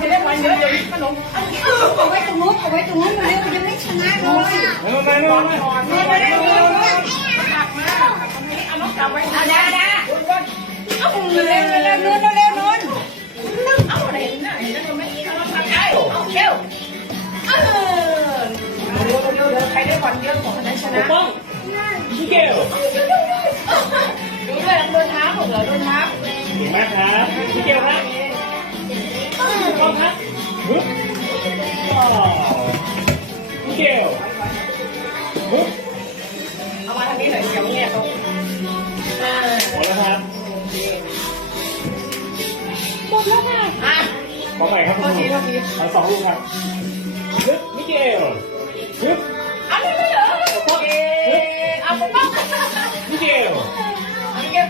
จะได้วันเยอะเดี๋ยวขนมเอาไว้ตรงนู้นเร็วยังไม่ชนะเลยตักมาเอาน้องจับไว้เอาได้เอาเร็วนู้นเอาอะไรนะไม่เอาน้องตักได้เอาเร็วใครได้วันเยอะของคนนั้นชนะพี่เกลดูเลยโดนท้าผมเหรอโดนท้าเก่งมากครับพี่เกลครับต้องครับพี่เกลเอามาทางนี้หน่อยเสียงเนี่ยตรงหมดแล้วครับอ่ะขอใหม่ครับคุณเอา2 ลูกครับพี่เกลเอาเลยเหรอโอเคเอาผมบ้างพี่เกลพี่เกล